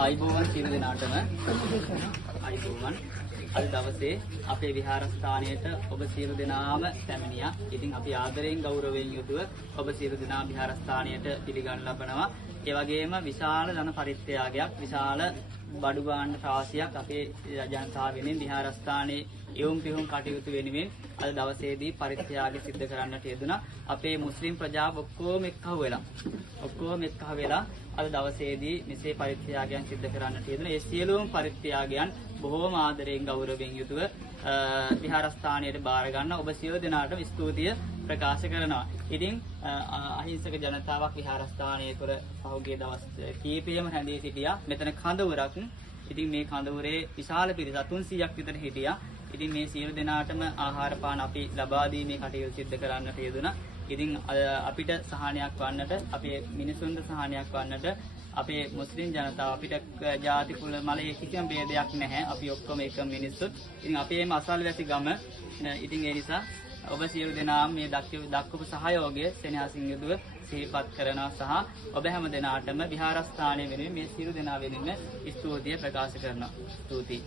ආයිබෝවන් සියලු දෙනාටම ආයිබෝවන් අද දවසේ අපේ විහාරස්ථානයට ඔබ සියලු දෙනාම පැමිණියා. ඉතින් අපි ආදරයෙන් ගෞරවයෙන් යුතුව ඔබ සියලු දෙනා විහාරස්ථානයට පිළිගන්න ලබනවා. ඒ වගේම විශාල ධන පරිත්‍යාගයක් විශාල බඩු භාණ්ඩ රාශියක් අපේ ජනතාව වෙනුවෙන් විහාරස්ථානයේ එවුම් පිහුම් කටයුතු වෙනුවෙන් අද දවසේදී පරිත්‍යාගය සිදු කරන්නට යෙදුණා. අපේ මුස්ලිම් ප්‍රජාව ඔක්කොම එක්කහුව වෙලා අද දවසේදී මෙසේ පරිත්‍යාගයන් සිදු කරන්නට යෙදුණා. ඒ සියලුම පරිත්‍යාගයන් බොහෝම ආදරයෙන් ගෞරවයෙන් යුතුව විහාරස්ථානයට බාර ගන්න ඔබ සියලු දෙනාටම ස්තුතිය ප්‍රකාශ කරනවා. ඉතින් අහිංසක ජනතාවක් විහාරස්ථානයේ තුර පහුගිය දවස් කීපෙම රැඳී සිටියා. මෙතන කඳවුරක්. ඉතින් මේ කඳවුරේ විශාල පිරිසක් 300ක් විතර හිටියා. ඉතින් මේ සියලු දෙනාටම ආහාර පාන අපි ලබා දීමේ කටයුතු සිදු කරන්නට යෙදුණා. ඉතින් අපිට සහනයක් වන්නට අපේ මිනිසුන්ට සහනයක් වන්නට අපේ මුස්ලිම් ජනතාව අපිට ජාති කුල මලයේ කිසිම ભેදයක් නැහැ. අපි ඔක්කොම එකම මිනිස්සුත්. ඉතින් අපේම අසල්වැසි ගම. ඉතින් ඒ නිසා ඔබ සියලු දෙනාම මේ දක්වපු සහයෝගය සෙනෙහසින් යුතුව සිහිපත් කරනවා සහ ඔබ හැම දෙනාටම විහාරස්ථානයේ වෙනුවෙන් මේ සියලු දෙනා වෙනුවෙන් ස්තුතිය ප්‍රකාශ කරනවා. ස්තුතියි.